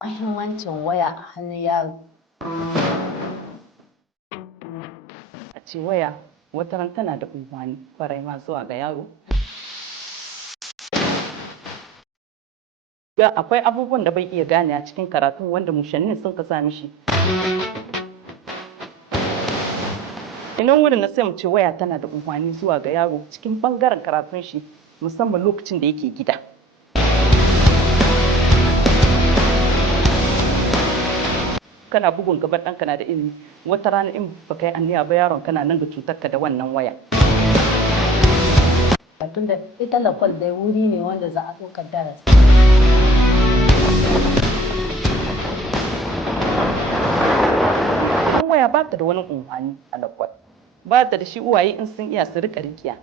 Mahimmancin waya a hannun yaro. A ce waya wataran tana da amfani kwarai ma zuwa ga yaro. Akwai abubuwan da bai iya gane a cikin karatu wanda mushannin sun ka sa mishi. Inan wurin na sai mu ce waya tana da amfani zuwa ga yaro cikin ɓangaren karatun shi musamman lokacin da yake gida. Kana bugun gaban ɗanka na da ilimi wata rana in baka yi anniya ba yaron kana nan ga cutarka da wannan waya. Tunda ita lakwal dai wuri ne wanda za a ɗaukar darasi. An waya ba ta da wani amfani a lakwal. Ba ta da shi uwaye in sun iya su riƙa riƙiya.